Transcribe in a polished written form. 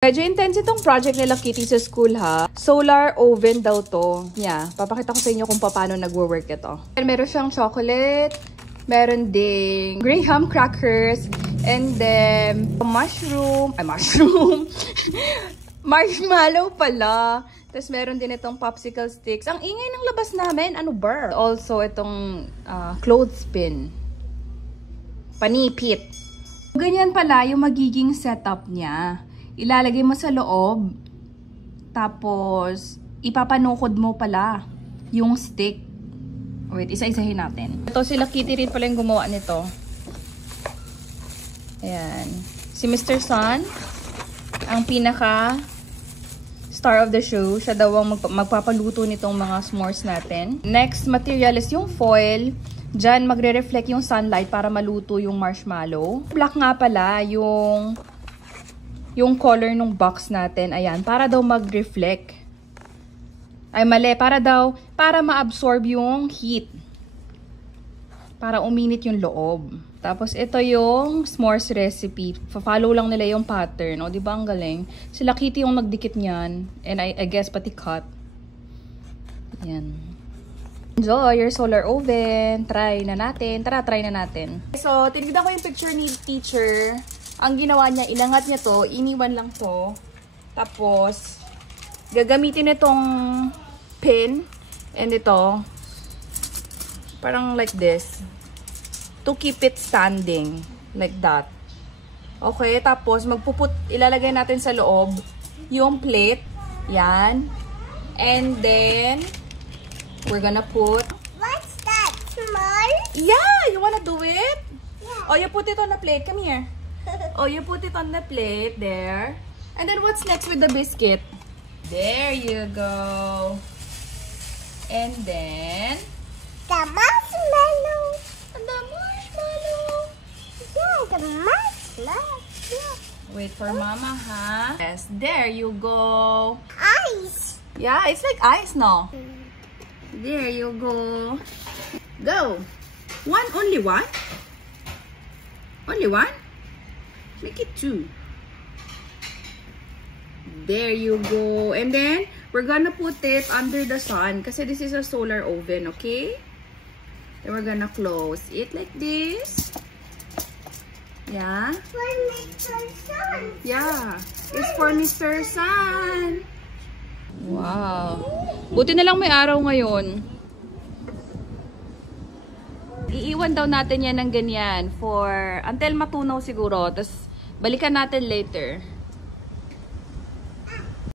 Medyo intense itong project nila Kitty sa school ha. Solar oven daw to. Yeah, papakita ko sa inyo kung paano nagwo-work ito. And meron siyang chocolate, meron ding graham crackers, and then marshmallow pala. Tapos meron din itong popsicle sticks. Ang ingay ng labas namin, ano ba? Also itong clothespin. Panipit. Ganyan pala yung magiging setup niya. Ilalagay mo sa loob. Tapos ipapanukod mo pala yung stick. Wait, isa-isahin natin. Ito sila Kitty rin pala yung gumawa nito. Ayan. Si Mr. Sun, ang pinaka star of the show. Siya daw ang magpapaluto nitong mga s'mores natin. Next material is yung foil. Diyan magre-reflect yung sunlight para maluto yung marshmallow. Black nga pala yung color ng box natin. Ayan, para daw mag-reflect. Ay, mali. Para ma-absorb yung heat. Para uminit yung loob. Tapos, ito yung s'mores recipe. Follow lang nila yung pattern. O, diba ang galing? Sila Kitty yung nagdikit niyan. And I guess pati cut. Ayan. Enjoy your solar oven. Try na natin. Tara, try na natin. So, tinignan ko yung picture ni teacher. Ang ginawa niya, ilangat niya to. Iniwan lang to. Tapos, gagamitin itong pin. And ito, parang like this. To keep it standing. Like that. Okay, tapos ilalagay natin sa loob yung plate. Yan. And then, we're gonna put... What's that? Small? Yeah! You wanna do it? Yeah. Oh, you put it on the plate. Come here. Oh, you put it on the plate. There. And then what's next with the biscuit? There you go. And then... The marshmallow. The marshmallow. Yeah, the marshmallow. Yeah. Wait for mama, ha? Yes, there you go. Ice. Yeah, it's like ice now. There you go. Go. Only one? Only one? Make it two. There you go. And then, we're gonna put it under the sun kasi this is a solar oven, okay? Then we're gonna close it like this. Yeah. For Mr. Sun. Yeah. It's for Mr. Sun. Wow. Buti na lang may araw ngayon. Iiwan daw natin yan ng ganyan for until matunaw siguro. Tapos balikan natin later.